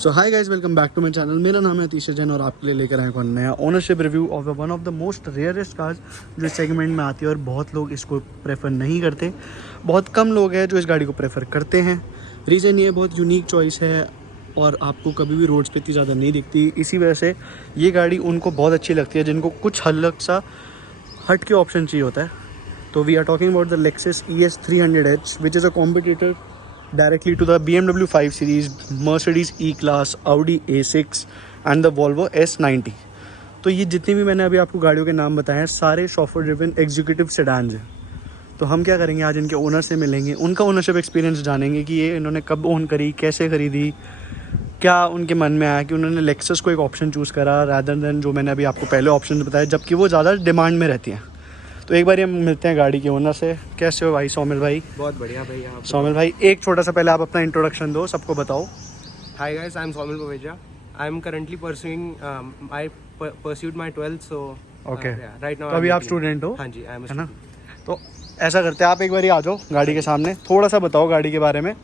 So hi guys, welcome back to my channel. मेरा नाम है अतीश जैन और आपके लिए लेकर आए एक नया ownership review of one of the most rarest cars जो इस सेगमेंट में आती है और बहुत लोग इसको प्रेफर नहीं करते। बहुत कम लोग हैं जो इस गाड़ी को प्रेफर करते हैं। रीज़न ये बहुत यूनिक चॉइस है और आपको कभी भी रोड्स पे इतनी ज़्यादा नहीं दिखती। इसी वजह से ये गाड़ी उनको बहुत अच्छी लगती है जिनको कुछ हल्क सा हट के ऑप्शन चाहिए होता है। तो we are talking about the Lexus ES 300h which is a competitor directly to the BMW 5 Series, Mercedes E-Class, Audi A6 and the Volvo S90। तो ये जितनी भी मैंने अभी आपको गाड़ियों के नाम बताए हैं सारे शॉफर ड्रिवन एग्जीक्यूटिव सेडान्स हैं। तो हम क्या करेंगे, आज इनके ओनर से मिलेंगे, उनका ओनरशिप एक्सपीरियंस जानेंगे कि ये इन्होंने कब ओन करी, कैसे खरीदी, क्या उनके मन में आया कि उन्होंने लेक्सस को एक ऑप्शन चूज़ करा रादर देन जो मैंने अभी आपको पहले ऑप्शन बताया, जबकि वो ज़्यादा डिमांड में रहती हैं। तो एक बार हम मिलते हैं गाड़ी के ओनर से। कैसे हो भाई सौमिल भाई? बहुत बढ़िया भाई। आप सौमिल भाई, एक छोटा सा पहले आप अपना इंट्रोडक्शन दो, सबको बताओ। Hi guys, I am Saumil Paweja. I am currently pursuing I pursued my 12th so okay right now. तो अभी आप स्टूडेंट हो? हाँ जी, आई एम है ना। तो ऐसा करते हैं, आप एक बार आ जाओ गाड़ी के सामने, थोड़ा सा बताओ गाड़ी के बारे में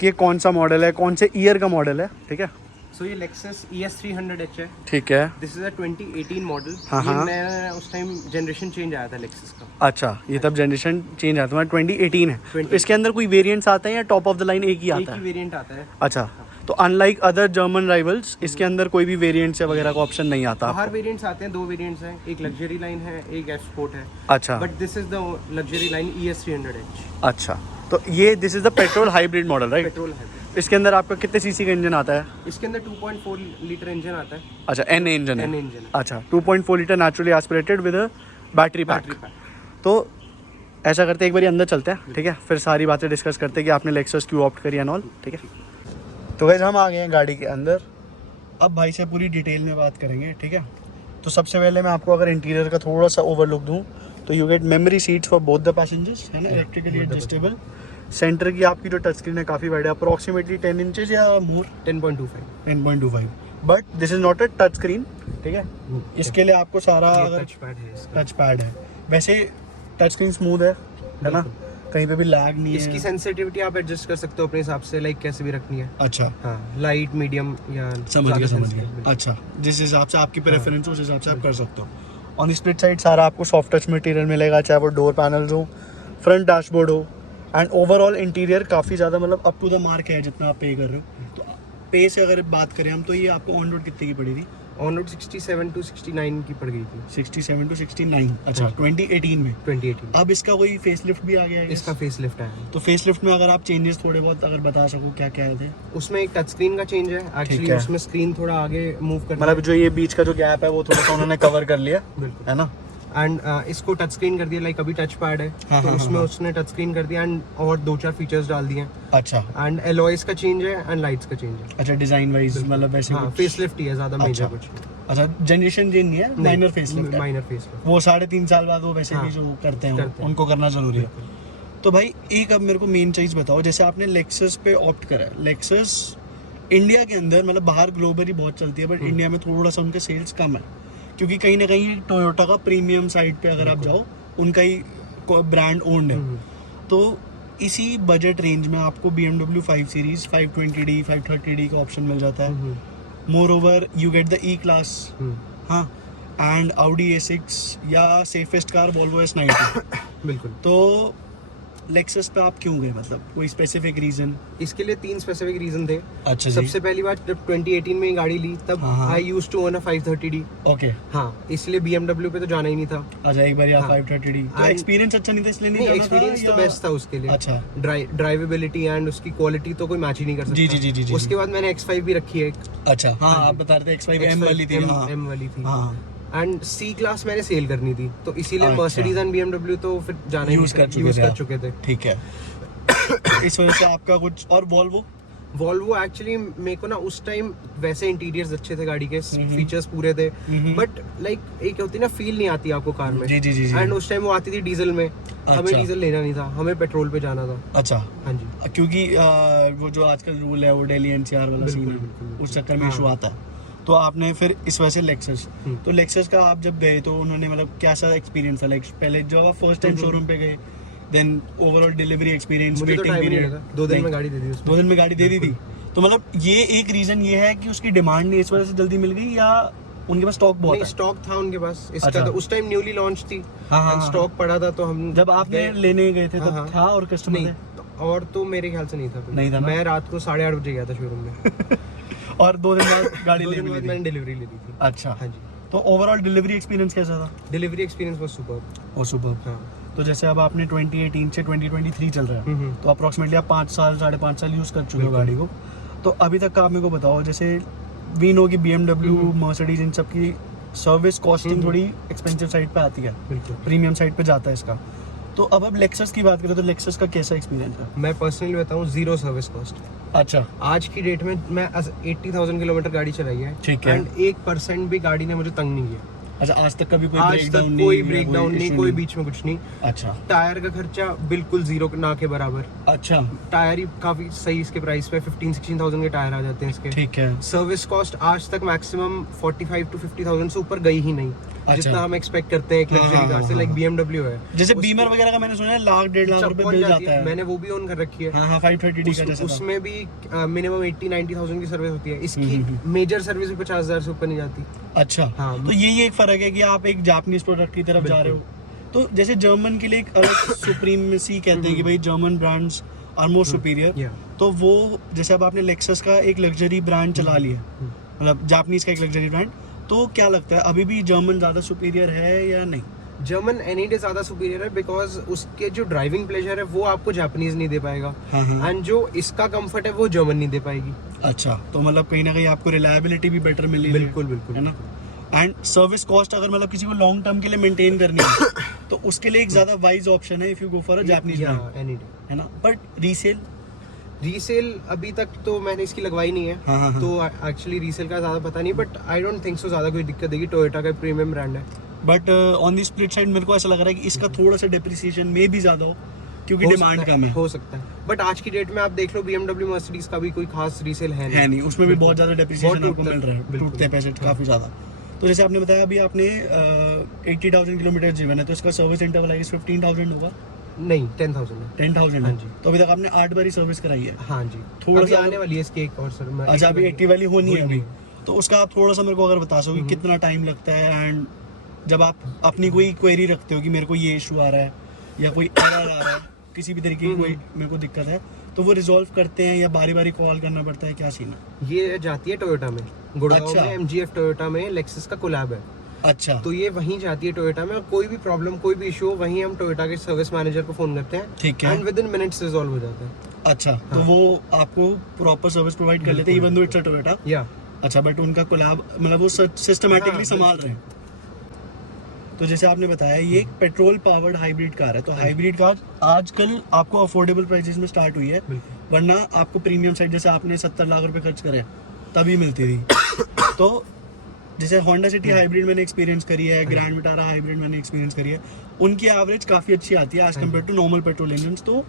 कि ये कौन सा मॉडल है, कौन से ईयर का मॉडल है। ठीक है, सो ये Lexus ES 300h है। ठीक है। This is a 2018 model. हाँ, ये हाँ। नया उस टाइम जनरेशन चेंज आया था Lexus का। अच्छा, ये तब जनरेशन चेंज आता है, 2018 है। तो इसके अंदर कोई वेरिएंट्स आते हैं या टॉप ऑफ द लाइन एक ही आता एक ही है? वेरिएंट आता है। अच्छा, तो अनलाइक अदर जर्मन राइवल्स इसके अंदर कोई भी वेरिएंट्स या वगैरह का ऑप्शन नहीं आता बाहर आपको? वेरिएंट्स आते हैं, 2 वेरिएंट्स हैं, एक लग्जरी लाइन है, एक एफ स्पोर्ट है। अच्छा but this is the luxury line ES 300h। अच्छा, तो ये this is the petrol hybrid model right? Petrol है। इसके अंदर आपका कितने सीसी का इंजन आता है? इसके अंदर 2.4 लीटर इंजन आता है। अच्छा, एन इंजन है। N इंजन है। अच्छा, 2.4 litre naturally aspirated with battery pack. तो ऐसा करते हैं, एक बार अंदर चलते हैं, ठीक है, फिर सारी बातें डिस्कस करते हैं कि आपने लेक्सस क्यों ऑप्ट करी एंड ऑल। ठीक है, तो गाइस हम आ गए हैं गाड़ी के अंदर। अब भाई से पूरी डिटेल में बात करेंगे। ठीक है, तो सबसे पहले मैं आपको अगर इंटीरियर का थोड़ा सा ओवरलुक दूँ तो you get memory seats for both the passengers, है ना, इलेक्ट्रिकली एडजस्टेबल। सेंटर की आपकी जो टच स्क्रीन है काफ़ी बड़ी है, अप्रॉक्सीमेटली 10 इंचेस या मोर, 10.25। But this is not a touch screen. ठीक है, इसके लिए आपको सारा अगर टच पैड है, वैसे टच स्क्रीन स्मूथ है ना, कहीं पे भी लैग नहीं है। इसकी सेंसिटिविटी आप एडजस्ट कर सकते हो अपने हिसाब से, लाइक कैसे भी रखनी है। अच्छा, हाँ, लाइट मीडियम या समझ गया। अच्छा, जिस हिसाब से आपकी प्रेफरेंस उस हिसाब से आप कर सकते हो। ऑन स्प्लिट साइड सारा आपको सॉफ्ट टच मटेरियल मिलेगा, चाहे वो डोर पैनल्स हो, फ्रंट डैशबोर्ड हो, एंड ओवरऑल इंटीरियर काफ़ी ज़्यादा मतलब अप टू द मार्क है जितना आप पे कर रहे हो। तो पे से अगर बात करें हम, तो ये आपको ऑन रोड कितने की पड़ी थी? ऑन रोड 67 to 69 की पड़ गई थी। 67 to 69। अच्छा, 2018 में। 2018 अब इसका कोई फेसलिफ्ट भी आ गया है? इसका फेस लिफ्ट है। तो फेसलिफ्ट में अगर आप चेंजेस थोड़े बहुत अगर बता सको क्या क्या है? उसमें एक टच स्क्रीन का चेंज है एक्चुअली। है। उसमें स्क्रीन थोड़ा आगे मूव कर, मतलब जो ये बीच का जो गैप है वो थोड़ा सा उन्होंने कवर कर लिया, बिल्कुल, है ना। एंड इसको टच स्क्रीन कर दिया, लाइक अभी टच पैड है तो उसमें उसने टच स्क्रीन कर दिया एंड और 2-4 फीचर्स डाल दिए हैं। अच्छा, एंड एलॉयज का चेंज है एंड लाइट्स का चेंज है। अच्छा, डिजाइन वाइज मतलब वैसे हाँ, फेस लिफ्ट ही है, ज्यादा मेजर कुछ नहीं। अच्छा, जनरेशन चेंज नहीं है, माइनर फेसलिफ्ट है। माइनर फेस लिफ्ट वो 3.5 साल बाद वो वैसे भी जो करते हैं उनको करना जरूरी है। तो भाई एक अब मेरे को मेन चीज़ बताओ, जैसे आपने लेक्सस पे ऑप्ट करा, लेक्सस इंडिया के अंदर मतलब बाहर ग्लोबली बहुत चलती है, बट इंडिया में थोड़ा सा उनके सेल्स कम है, क्योंकि कहीं ना कहीं टोयोटा का प्रीमियम साइड पे अगर आप जाओ उनका ही ब्रांड ओन्ड है। तो इसी बजट रेंज में आपको BMW 5 सीरीज 520D 530D का ऑप्शन मिल जाता है। More over you get the E-Class, हाँ, एंड Audi A6 या सेफेस्ट कार Volvo S90। बिल्कुल। तो लेक्सस पे आप क्यों गए, मतलब कोई स्पेसिफिक रीजन? इसके लिए 3 स्पेसिफिक रीजन थे। अच्छा, सबसे पहली बात, जब 2018 में ये गाड़ी ली तब I used to own a 530D। Okay, हाँ, इसलिए BMW पे तो जाना ही नहीं था। अच्छा, एक बार हाँ। 530D तो एक्सपीरियंस अच्छा नहीं था इसलिए नहीं जाना था? एक्सपीरियंस तो बेस्ट था उसके लिए। अच्छा, ड्राइवेबिलिटी एंड उसकी क्वालिटी तो कोई मैच ही नहीं कर सकता। जी। उसके बाद मैंने X5 भी रखी है। अच्छा, हाँ, आप बता रहे थे X5 M वाली थी। M वाली थी। हाँ, एंड C-Class मैंने सेल करनी थी, तो इसीलिए अच्छा। मर्सिडीज एंड BMW तो फिर जाना ही यूज कर चुके थे। ठीक है। इस वजह से आपका कुछ और वॉल्वो एक्चुअली मेरे को ना उस टाइम वैसे इंटीरियर्स अच्छे थे गाड़ी के, फीचर्स पूरे थे, बट लाइक एक होती ना फील नहीं आती आपको कार में। जी। एंड उस टाइम वो आती थी डीजल में। हमें डीजल लेना नहीं था, हमें पेट्रोल पे जाना था। अच्छा, हाँ जी, क्योंकि वो जो आजकल रूल है वो दिल्ली NCR वाला सीन है, उस चक्कर में इशू आता है। तो आपने फिर इस वजह से लेक्सस, तो लेक्सस का आप जब गए तो उन्होंने मतलब कैसा एक्सपीरियंस था? लाइक पहले जब आप फर्स्ट टाइम शोरूम पे गए, देन ओवरऑल डिलीवरी एक्सपीरियंस, मुझे तो टाइम नहीं लगा, 2 दिन में गाड़ी दे दी उसने। 2 दिन में गाड़ी दे दी थी। तो मतलब ये एक रीजन ये है कि उसकी डिमांड नहीं इस वजह से जल्दी मिल गई, या उनके पास स्टॉक बहुत नहीं, है? स्टॉक था उनके पास इसका। अच्छा। तो उस टाइम न्यूली लॉन्च थी, हाँ, स्टॉक पड़ा था, तो हम जब आपने लेने गए थे हाँ, तब हाँ। था और कस्टमर नहीं, थे? और तो मेरे ख्याल से नहीं था कोई। नहीं था ना? मैं रात को 8:30 बजे गया था शोरूम में। और 2 दिन बाद गाड़ी 2 ले दिन बाद ली? मैंने डिलीवरी ले ली थी। अच्छा, हाँ जी। तो ओवरऑल डिलीवरी एक्सपीरियंस कैसा था? डिलीवरी एक्सपीरियंस बहुत सुपर। और सुपर। हाँ। तो जैसे अब आपने 2018 से 2023 चल रहा है, तो अप्रोक्सीमेटली आप 5 साल 5.5 साल यूज़ कर चुके हो गाड़ी को। तो अभी तक का आप मेरे को बताओ, जैसे वी नो की BMW, मर्सिडीज, इन सब की सर्विस कॉस्टिंग थोड़ी एक्सपेंसिव साइड पे आती है, बिल्कुल। प्रीमियम साइड पे जाता है इसका। तो अब लेक्सस की बात करें तो लेक्सस का कैसा एक्सपीरियंस है? मैं पर्सनली बताऊँ, 0 सर्विस कॉस्ट। अच्छा, आज की डेट में मैं 80,000 किलोमीटर गाड़ी चलाई है, ठीक है। एंड 1% भी गाड़ी ने मुझे तंग नहीं किया। अच्छा, आज तक कभी कोई आज ब्रेकडाउन तक नहीं? कोई ब्रेकडाउन नहीं, issue कोई बीच में कुछ नहीं। अच्छा टायर का खर्चा बिल्कुल 0 ना के बराबर। अच्छा, टायर ही काफी सही इसके प्राइस पे 15-16,000 के टायर आ जाते हैं इसके। ठीक है। सर्विस कॉस्ट आज तक मैक्सिमम 45 to 50,000 से ऊपर गई ही नहीं। अच्छा। जितना हम एक्सपेक्ट करते हैं एक हाँ, लग्जरी हाँ, कार से, हाँ, लाइक हाँ। BMW है। जैसे उसकी- बीमर वगैरह का मैंने सुना है 1.5 लाख रुपए पहुंच बिल जाती जाता है। मैंने वो भी ऑन कर रखी है। हाँ, 530D का जैसा था। उसमें भी मिनिमम 80-90,000 की सर्विस होती है। इसकी मेजर सर्विस भी 50,000 से ऊपर नहीं जाती। अच्छा, हाँ। तो यही एक फर्क है कि आप एक जापानीज प्रोडक्ट की तरफ जा रहे हो। तो जैसे जर्मन के लिए एक अलग सुप्रीमेसी कहते हैं कि भाई German brands are more superior. या तो वो जैसे अब आपने लेक्सस का एक लग्जरी ब्रांड चला लिया, मतलब जापानीज का एक लग्जरी ब्रांड, तो क्या लगता है अभी भी जर्मन ज्यादा सुपीरियर है या नहीं? जर्मन एनी डे ज्यादा सुपीरियर है, बिकॉज उसके जो ड्राइविंग प्लेजर है वो आपको जापानीज नहीं दे पाएगा, हाँ, हाँ। एंड जो इसका कंफर्ट है वो जर्मन नहीं दे पाएगी। अच्छा, तो मतलब कहीं ना कहीं आपको रिलायबिलिटी भी बेटर मिली बिल्कुल बिल्कुल है ना। एंड सर्विस कॉस्ट अगर मतलब किसी को लॉन्ग टर्म के लिए मेंटेन करनी है तो उसके लिए एक ज्यादा वाइज ऑप्शन है if you go for a Japanese brand, any day. है ना। बट रीसेल रीसेल अभी तक तो मैंने इसकी लगवाई नहीं है, हाँ, हाँ, हाँ। तो एक्चुअली रीसेल का ज्यादा पता नहीं, but I don't think so ज्यादा कोई दिक्कत देगी। टोयोटा का प्रीमियम ब्रांड है। But on the split side मेरे को ऐसा लग रहा है कि इसका थोड़ा सा डिप्रिसिएशन में भी ज्यादा हो क्योंकि हो डिमांड सकता कम है। हो सकता है, बट आज की डेट में आप देख लो BMW, मर्सिडीज का भी कोई खास रीसेल है नहीं, उसमें भी बिल्कुल। बहुत ज्यादा डिप्रिसिएशन बहुत आपको मिल रहा है, बिल्कुल। टूटते हैं पैसे काफी ज्यादा। तो जैसे आपने बताया अभी आपने 80,000 किलोमीटर जीवन है, तो इसका सर्विस इंटरवल आई 15,000 होगा? नहीं, 10,000 है। 10,000 हाँ है। जी। तो अभी तक आपने 8 बार ही सर्विस कराई है? हाँ जी, थोड़ा अभी सा आने वाली है इसकी एक और सर। अच्छा, अभी 80 वाली होनी है अभी, होनी तो उसका आप थोड़ा सा मेरे को अगर बता सको कि कितना टाइम लगता है, एंड जब आप अपनी कोई क्वेरी रखते हो कि मेरे को ये इशू आ रहा है या कोई एरर आ रहा है, किसी भी तरीके की कोई मेरे को दिक्कत है, तो वो रिजॉल्व करते हैं या बारी बारी कॉल करना पड़ता है, क्या सीन है? ये जाती है टोयोटा में, गुड़गांव अच्छा। में MGF टोयोटा में लेक्सस का कोलैब है, अच्छा, तो ये वहीं जाती है टोयोटा में। और कोई भी प्रॉब्लम, कोई भी इशू हो, वहीं हम टोयोटा के सर्विस मैनेजर को फोन करते हैं, ठीक है। And with in minutes resolve हो जाता है। अच्छा, तो वो आपको प्रॉपर सर्विस प्रोवाइड कर लेते हैं even though it's a Toyota. या अच्छा, बट उनका कोलैब मतलब वो सिस्टमैटिकली संभाल रहे हैं। तो जैसे आपने बताया ये एक पेट्रोल पावर्ड हाइब्रिड कार है, तो हाइब्रिड कार आजकल आपको अफोर्डेबल प्राइसेस में स्टार्ट हुई है, वरना आपको प्रीमियम साइड जैसे आपने 70 लाख रुपए खर्च करे तभी मिलती थी। तो जैसे होंडा सिटी हाइब्रिड मैंने एक्सपीरियंस करी है, ग्रैंड विटारा हाइब्रिड मैंने एक्सपीरियंस करी है, उनकी एवरेज काफ़ी अच्छी आती है as compare to normal petrol engine. तो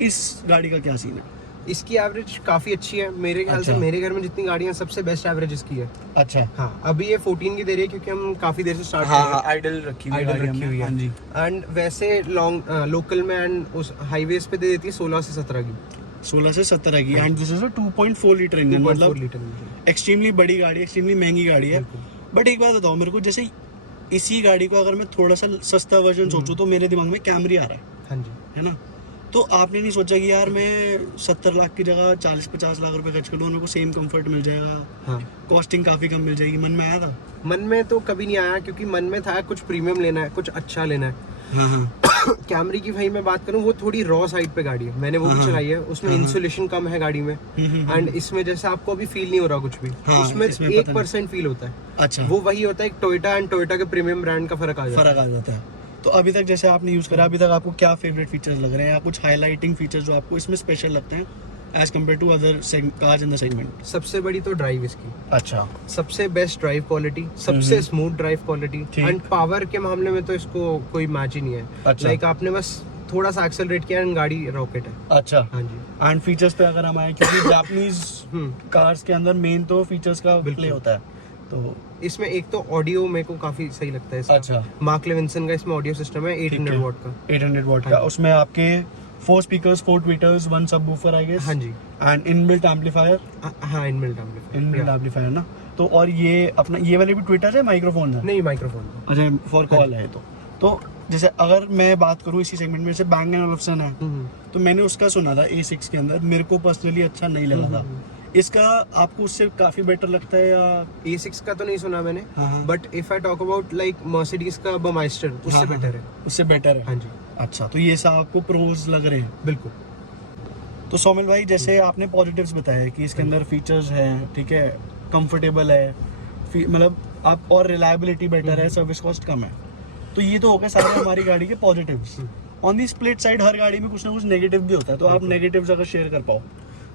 इस गाड़ी का क्या सीन है? इसकी एवरेज काफी अच्छी है मेरे ख्याल से। अच्छा। मेरे घर में जितनी गाड़ियां, सबसे बेस्ट एवरेज इसकी है। अच्छा, हाँ, अभी ये 14 की दे रही है क्योंकि हम काफी देर से स्टार्ट हाँ हाँ, आइडल रखी हुई आइडल गाड़ी रखी हमने, हुई है। हाँ जी। एंड वैसे लॉन्ग लोकल में एंड उस हाईवेज पे दे देती है 16 से 17 की, 16 से 17 की, and this is a 2.4 litre engine, 2.4 मतलब लीटर। एक्सट्रीमली बड़ी गाड़ी, एक्सट्रीमली महंगी गाड़ी है। बट एक बात बताओ मेरे को, जैसे इसी गाड़ी को अगर मैं थोड़ा सा सस्ता वर्जन सोचूं तो मेरे दिमाग में कैमरी आ रहा है, हाँ जी। है ना। तो आपने नहीं सोचा कि यार मैं 70 लाख की जगह 40-50 लाख रुपए खर्च कर लूँ, मेरे को सेम कंफर्ट मिल जाएगा, हाँ, कॉस्टिंग काफ़ी कम मिल जाएगी? मन में आया था? मन में तो कभी नहीं आया, क्योंकि मन में था कुछ प्रीमियम लेना है, कुछ अच्छा लेना है। हाँ हाँ, कैमरी की भाई मैं बात करूं, वो थोड़ी रॉ साइड पे गाड़ी है, मैंने वो भी चलाई है, उसमें इंसुलेशन कम है गाड़ी में, एंड इसमें जैसे आपको अभी फील नहीं हो रहा कुछ भी, हाँ, उसमें इसमें 1% फील होता है। अच्छा, वो वही होता है टोयोटा एंड टोयोटा के प्रीमियम ब्रांड का फर्क आ जाता है। फर्क आ जाता है। तो अभी तक जैसे आपने यूज़ करा, अभी तक आपको क्या फेवरेट फीचर्स लग रहे हैं, या कुछ हाईलाइटिंग फीचर्स जो आपको इसमें स्पेशल लगते हैं as compare to other cars in the segment? सबसे बड़ी तो ड्राइव इसकी, अच्छा, सबसे बेस्ट ड्राइव क्वालिटी, सबसे स्मूथ ड्राइव क्वालिटी, ठीक। एंड पावर के मामले में तो इसको कोई मैच ही नहीं है। अच्छा। लाइक आपने बस थोड़ा सा एक्सेलरेट किया एंड गाड़ी रॉकेट है। अच्छा। हाँ जी। एंड फीचर्स पे अगर हम आए, क्योंकि जापानीज कार्स के अंदर मेन तो फीचर्स का प्ले होता है, तो इसमें एक तो ऑडियो मेरे को काफी सही लगता है इसका। अच्छा, मार्क लेविंसन का इसमें ऑडियो सिस्टम है 800 वॉट का। 800 वॉट का, उसमें आपके 4 speakers, 4 tweeters, 1 subwoofer I guess. हाँ जी। एंड इनबिल्ट एम्पलीफायर, हाँ इनबिल्ट एम्पलीफायर, इनबिल्ट एम्पलीफायर ना। तो और ये अपना ये वाले भी ट्विटर है, माइक्रोफोन है? नहीं माइक्रोफोन। अच्छा, फॉर कॉल है। तो जैसे अगर मैं बात करूँ इसी सेगमेंट में, जैसे Bang & Olufsen है, तो मैंने उसका सुना था A6 के अंदर, मेरे को पर्सनली अच्छा नहीं लगा था। इसका आपको उससे काफी बेटर लगता है या? A6 का तो नहीं सुना मैंने, हाँ। But if I talk about like Mercedes का बमाइस्टर, उससे हाँ, बेटर है। उससे बेटर है? हाँ जी अच्छा, तो ये सब आपको प्रोज लग रहे हैं? बिल्कुल। तो सोमिल भाई, जैसे आपने पॉजिटिव्स बताया कि इसके अंदर फीचर्स हैं, ठीक है, कंफर्टेबल है, मतलब आप, और रिलायबिलिटी बेटर है, सर्विस कॉस्ट कम है, तो ये तो हो गए सारे हमारी गाड़ी के positives. On the split side हर गाड़ी में कुछ ना कुछ नेगेटिव भी होता है, तो आप नेगेटिव्स अगर शेयर कर पाओ।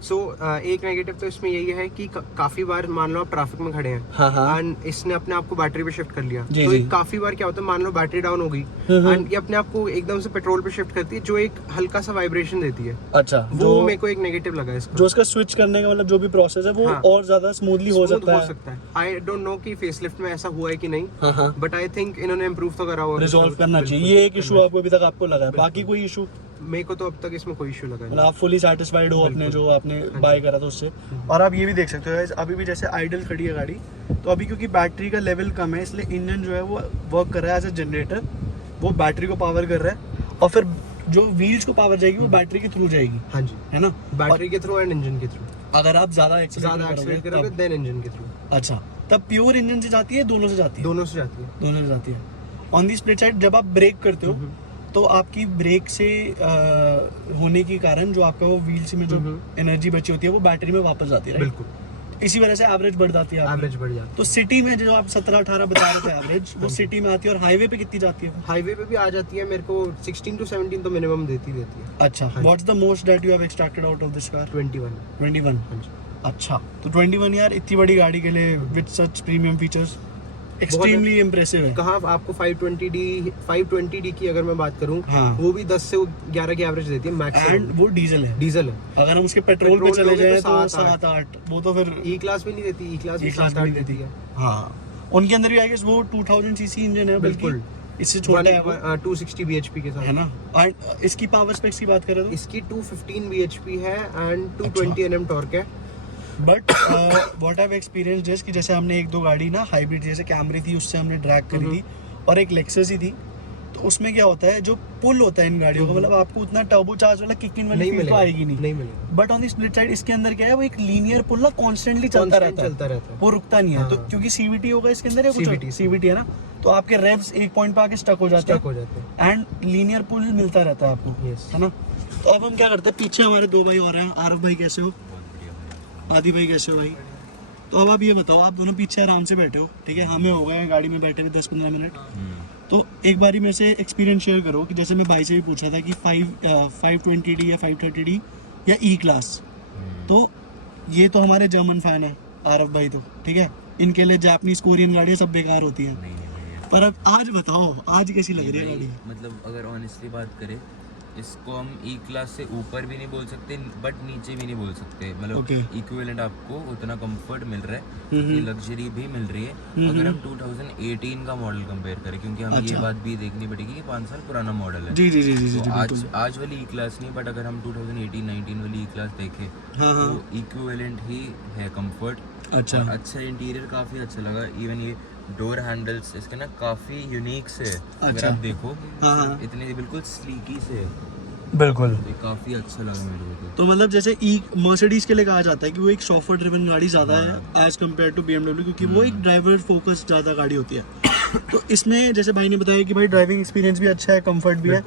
सो एक नेगेटिव तो इसमें यही है कि काफी बार मान लो आप ट्रैफिक में खड़े हैं, हाँ। एंड इसने अपने आप को बैटरी पे शिफ्ट कर लिया, जी, तो जी। एक काफी बार क्या होता है, मान लो बैटरी डाउन हो गई एंड ये अपने आप को एकदम से पेट्रोल पे शिफ्ट करती है, जो एक हल्का सा वाइब्रेशन देती है। अच्छा, वो मेरे को एक नेगेटिव लगा इसका। जो उसका स्विच करने का मतलब जो भी प्रोसेस है वो हाँ। और ज्यादा स्मूथली हो सकता है। आई डोंट नो कि फेसलिफ्ट में ऐसा हुआ है कि नहीं, हाँ। बट आई थिंक इन्होंने इम्प्रूव तो करा होगा, रिजॉल्व करना चाहिए। ये एक इशू आपको अभी तक आपको लगा है, बाकी कोई इशू? मेरे को तो अब तक इसमें कोई इशू लगा मतलब नहीं। आप फुली सेटिस्फाइड हो अपने जो आपने बाय करा था उससे। और आप ये भी देख सकते हो guys, अभी भी जैसे आइडल खड़ी है गाड़ी, तो अभी क्योंकि बैटरी का लेवल कम है, इसलिए इंजन जो है वो वर्क कर रहा है एज अ जनरेटर, वो बैटरी को पावर कर रहा है, और फिर जो व्हील्स को पावर जाएगी वो बैटरी के थ्रू जाएगी, हाँ जी, है ना? बैटरी के थ्रू एंड इंजन के थ्रू। अगर आप ज्यादा एक्सीलरेट करोगे देन इंजन के थ्रू। अच्छा, तब प्योर इंजन से जाती है, दोनों से जाती है? दोनों से जाती है। दोनों से जाती है। ऑन दी स्प्लिट साइड जब आप ब्रेक करते हो तो आपकी ब्रेक से होने के कारण जो आपका वो व्हील्स में जो एनर्जी बची होती है वो बैटरी में वापस जाती है, बिल्कुल। इसी वजह से एवरेज बढ़ जाती है, एवरेज बढ़ जाती है। तो सिटी में जो आप 17-18 बता रहे थे एवरेज, वो सिटी में आती है, और हाईवे पे कितनी जाती है? हाईवे पे भी आ जाती है, मेरे को 16 to 17 तो मिनिमम देती है। अच्छा, what's the most that you have extracted out of this car? 21। अच्छा, तो 21 यार इतनी बड़ी गाड़ी के लिए with such premium features extremely impressive है। कहाँ आपको 520D की अगर मैं बात करूँ, हाँ। वो भी 10 से 11 की एवरेज देती है मैक्स, एंड वो डीजल है। डीजल है। अगर हम उसके पेट्रोल पे चले जाएं तो 7-8, 7-8, वो तो फिर ई क्लास भी नहीं देती, ई क्लास भी 7-8 देती है। हाँ, उनके अंदर भी आई गेस वो 2000 सीसी इंजन है, बिल्कुल इससे छोटा है वो, 260 bhp के साथ, है ना? और इसकी पावर स्पेक्स की बात करें तो इसकी 215 bhp है एंड 220 Nm टॉर्क है। But what I experience just कि जैसे हमने एक दो गाड़ी ना हाइब्रिड, जैसे कैमरी थी उससे हमने ड्रैग करी थी, और एक लेक्सस ही थी, तो उसमें क्या होता है, जो पुल होता है इन गाड़ियों का, मतलब आपको उतना टर्बो चार्ज वाला किक इन वाली फील तो आएगी नहीं मिलेगा। But on the split side इसके अंदर क्या है, वो एक लीनियर पुल ना कॉन्स्टेंटली चलता रहता है, वो रुकता नहीं है। तो क्योंकि सीवीटी होगा इसके अंदर, सीवीटी है ना, तो आपके रेव्स एक पॉइंट पे आके स्टक हो जाते हैं एंड लीनियर पुल मिलता रहता है आपको, है ना? तो अब हम क्या करते हैं, पीछे हमारे दो भाई और हैं। आरफ भाई कैसे हो? आदि भाई कैसे हो भाई? तो अब आप ये बताओ, आप दोनों पीछे आराम से बैठे हो, ठीक है, हमें हो गए गाड़ी में बैठे हुए 10-15 मिनट, तो एक बारी मेरे से एक्सपीरियंस शेयर करो कि जैसे मैं भाई से भी पूछा था कि 520D या 530D या ई क्लास, तो ये तो हमारे जर्मन फैन है आरफ भाई, तो ठीक है, इनके लिए जापानीज कोरियन गाड़ियाँ सब बेकार होती हैं, पर अब आज बताओ आज कैसी लग रही है गाड़ी? मतलब अगर ऑनेस्टली बात करें, इसको हम ई क्लास से ऊपर भी नहीं बोल सकते बट नीचे भी नहीं बोल सकते, मतलब इक्विवेलेंट आपको उतना कंफर्ट मिल रहा है, ये लग्जरी भी मिल रही है। अगर हम 2018 का मॉडल कंपेयर करें, क्योंकि हम ये बात भी देखनी पड़ेगी कि 5 साल पुराना मॉडल है, जी जी जी जी, तो आज वाली ई क्लास नहीं, बट अगर हम 2018-19 वाली ई क्लास देखें तो इक्विवेलेंट ही है कंफर्ट। अच्छा इंटीरियर काफ़ी अच्छा लगा, इवन ये डोर हैंडल्स इसके ना काफ़ी यूनिक से, अगर आप देखो इतने बिल्कुल स्लीकी से, बिल्कुल काफ़ी अच्छा लगा मेरे को। तो मतलब जैसे मर्सिडीज के लिए कहा जाता है कि वो एक सॉफ्टवेयर ड्रिवन गाड़ी ज़्यादा है एज कम्पेयर टू BMW, क्योंकि वो एक ड्राइवर फोकस ज़्यादा गाड़ी होती है। तो इसमें जैसे भाई ने बताया कि भाई ड्राइविंग एक्सपीरियंस भी अच्छा है, कंफर्ट भी है,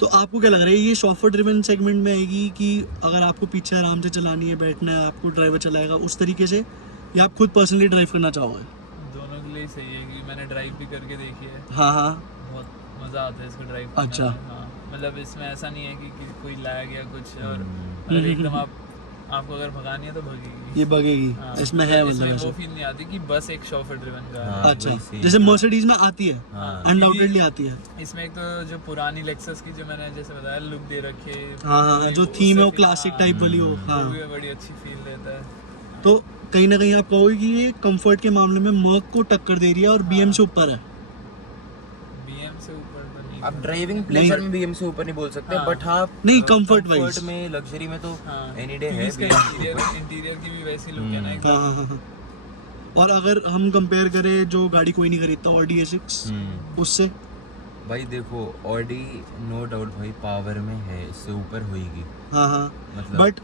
तो आपको क्या लग रहा है, ये सॉफ्टवेयर ड्रिवन सेगमेंट में आएगी कि अगर आपको पीछे आराम से चलानी है, बैठना है, आपको ड्राइवर चलाएगा उस तरीके से, या आप खुद पर्सनली ड्राइव करना चाहोगे? दोनों के लिए सही है, क्योंकि मैंने ड्राइव भी करके देखी है। हाँ, बहुत मज़ा आता है इसको ड्राइव करने में। हाँ, मतलब इसमें ऐसा नहीं है कि कोई लैग या कुछ, और मतलब एकदम आपको अगर भगानी है तो भगेगी, ये भगेगी। हाँ, इसमें है इसमें मतलब वो फील नहीं आती कि बस एक सॉफ्टवेयर ड्रिवन का हाँ, अच्छा, जैसे मर्सिडीज में आती है, अनडाउटेडली आती है। इसमें एक तो जो पुरानी लेक्सस की जो मैंने जैसे बताया लुक दे रखी है, हाँ, जो थीम है वो क्लासिक टाइप वाली हो, हाँ, वो भी बड़ी अच्छी फील देता है। तो कहीं ना कहीं आप कहोगे कि ये कंफर्ट के मामले में मर्क को टक्कर दे रही है और BM से ऊपर है? BM से ऊपर तो नहीं आप ड्राइविंग प्लेजर में BM से ऊपर नहीं बोल सकते, हाँ। बट हाँ नहीं, comfort comfort wise। में, लग्जरी में तो हाँ, एनी डे क्योंकि है इसका BM से ऊपर। इंटीरियर की भी वैसी लुक है ना एकदम। हाँ हाँ हाँ हाँ। और अगर हम कंपेयर करें जो गाड़ी कोई नहीं खरीदता ऑडी A6 उससे, भाई देखो ऑडी नो डाउट भाई पावर में है, इससे ऊपर होगी हाँ हाँ, मतलब बट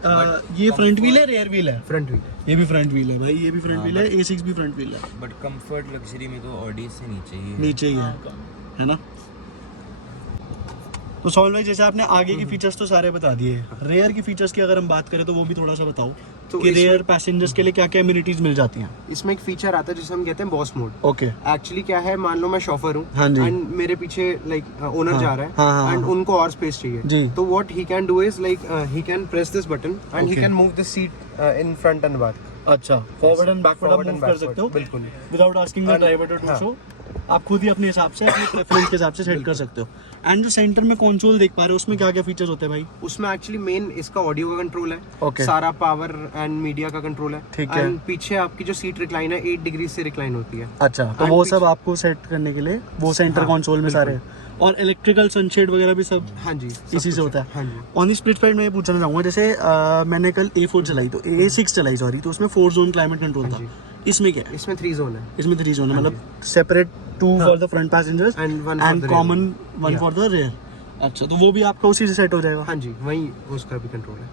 ये फ्रंट व्हील है, रेयर व्हील है? फ्रंट व्हील ये भी फ्रंट व्हील है भाई, ये भी फ्रंट हाँ, व्हील है, A6 भी फ्रंट व्हील है। बट कंफर्ट लग्जरी में तो ऑडी से नीचे ही है। नीचे ही हाँ, है ना? तो सॉल भाई जैसे आपने आगे की फीचर्स तो सारे बता दिए, रेयर की फीचर्स की अगर हम बात करें तो वो भी थोड़ा सा बताओ तो कि इसमें- रेयर पैसेंजर्स के लिए क्या क्या अम्यूनिटीज मिल जाती हैं। इसमें एक फीचर आता है जिसे हम कहते हैं बॉस मोड। ओके, एक्चुअली क्या है, मान लो मैं शॉफर हूँ हाँ जी। एंड मेरे पीछे लाइक ओनर हाँ, जा रहा है हाँ, हाँ, एंड हाँ। उनको और स्पेस जी। चाहिए, तो what he can do is like he can press this button and he Okay. Can move the seat in front and back. अच्छा, फॉरवर्ड एंड बैकवर्ड आप Forward and मूव कर backward, सकते हो बिल्कुल। Without asking the driver to do हाँ। So. आप खुद ही अपने हिसाब से, अपने प्रेफरेंस के हिसाब से सेट कर सकते हो। एंड जो सेंटर में कंसोल देख पा रहे हो उसमें क्या क्या फीचर्स होते हैं भाई? उसमें एक्चुअली मेन इसका ऑडियो का कंट्रोल है, Okay. सारा पावर एंड मीडिया का कंट्रोल है, ठीक है। एंड पीछे आपकी जो सीट रिक्लाइन है 8 डिग्री से रिक्लाइन होती है। अच्छा, तो And वो पीछे- सब आपको सेट करने के लिए वो सेंटर हाँ, कंसोल में सारे, और इलेक्ट्रिकल सनशेड वगैरह भी सब हाँ जी, इसी से होता है। हाँ जी। ऑन दी स्प्लिट साइड मैं ये पूछना चाहूँगा, जैसे मैंने कल A4 चलाई तो A6 चलाई सॉरी, तो उसमें 4 जोन क्लाइमेट कंट्रोल हाँ था। जी। इसमें क्या है? इसमें 3 जोन है इसमें 3 जोन है, हाँ मतलब separate 2 for the front passengers And one for and the common rear. 1 Yeah. For the rear. अच्छा, तो वो भी आपका उसी से सेट हो जाएगा। हाँ जी, वही उसका भी कंट्रोल है।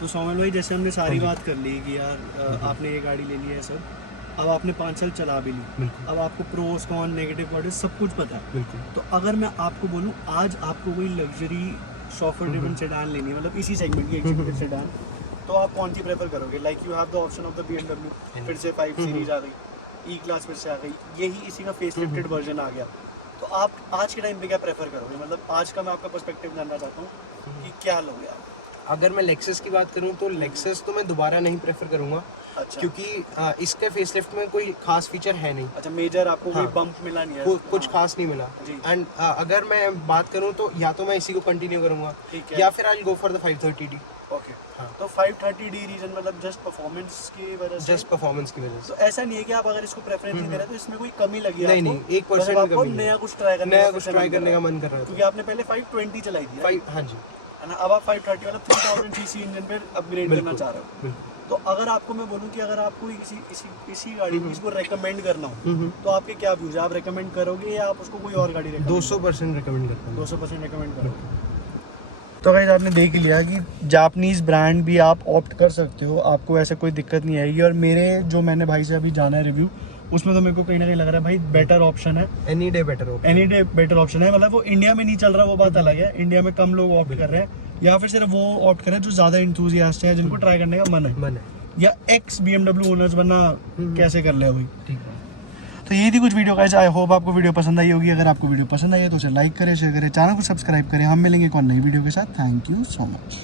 तो सोमल भाई जैसे हमने सारी हाँ जी। बात कर ली कि यार आपने ये गाड़ी ले ली है सब, अब आपने 5 साल चला भी ली, बिल्कुल अब आपको प्रोस कॉन नेगेटिव पॉइंट सब कुछ पता है। बिल्कुल। तो अगर मैं आपको बोलूँ आज आपको कोई लग्जरी शॉफर ड्रिवन सेडान लेनी है, मतलब इसी सेगमेंट की एग्जीक्यूटिव सेडान, तो आप कौन सी प्रेफर करोगे? Like you have the option of the BMW, फिर से 5 सीरीज आ गई, E क्लास फिर से आ गई, यही इसी का फेस लिफ्टेड वर्जन आ गया, तो आप आज के टाइम पे क्या प्रेफर करोगे? मतलब आज का मैं आपका पर्सपेक्टिव जानना चाहता हूँ कि क्या लोगे आप? अगर मैं लेक्सस की बात करूँ तो लेक्सस तो मैं दोबारा नहीं प्रेफर करूँगा, अच्छा, क्योंकि इसके फेसलिफ्ट में कोई खास फीचर है नहीं, अच्छा मेजर आपको कोई हाँ। बम्प मिला नहीं है? कुछ खास नहीं मिला। जी। एंड अगर मैं बात करूँ तो या तो मैं इसी को कंटिन्यू करूँगा ठीक है। या फिर I go for the 530D, okay, हाँ। तो 530D रीजन मतलब जस्ट परफॉर्मेंस की वजह से? जस्ट परफॉर्मेंस की वजह से। तो ऐसा नहीं है कि आप अगर इसको प्रेफरेंस नहीं करें तो इसमें कोई कमी लगी है नहीं, आपको? नहीं, 1% मतलब आपको कमी नहीं। नया कुछ ट्राई करने नया का कुछ फिर से ट्राई मन कर करने रहा का है? मन कर रहा क्योंकि आपने पहले 520 चलाई थी, था। हाँ जी, है ना? अब आप 530 मतलब 3000 सीसी इंजन पे अपग्रेड करना चाह रहे हो। बिल्कुल। तो अगर आपको मैं बोलूं कि अगर आपको इसी गाड़ी को इसको रेकमेंड करना हो तो आपके क्या व्यूज है? आप रेकमेंड करोगे या आप उसको कोई और गाड़ी recommend 200% रिकमेंड करता हूँ। 200% रेकमेंड करोगे? तो गाइस आपने देख ही लिया कि जापानीज ब्रांड भी आप ऑप्ट कर सकते हो, आपको ऐसे कोई दिक्कत नहीं आएगी। और मेरे जो मैंने भाई से अभी जाना है रिव्यू, उसमें तो मेरे को कहीं ना कहीं लग रहा है भाई बेटर ऑप्शन है, एनी डे बेटर हो। एनी डे बेटर ऑप्शन है। मतलब वो इंडिया में नहीं चल रहा वो बात अलग है, इंडिया में कम लोग ऑप्ट कर रहे हैं, या फिर सिर्फ वो ऑप्ट कर रहे हैं जो ज़्यादा इंथुजियास्ट हैं, जिनको ट्राई करने का मन है, मन है। या एक्स BMW ओनर्स बनना कैसे कर ले भाई। ठीक है। तो ये थी कुछ वीडियो गाइस, आई होप आपको वीडियो पसंद आई होगी। अगर आपको वीडियो पसंद आई है तो उसे लाइक करें, शेयर करें, चैनल को सब्सक्राइब करें। हम मिलेंगे एक और नई वीडियो के साथ। Thank you so much.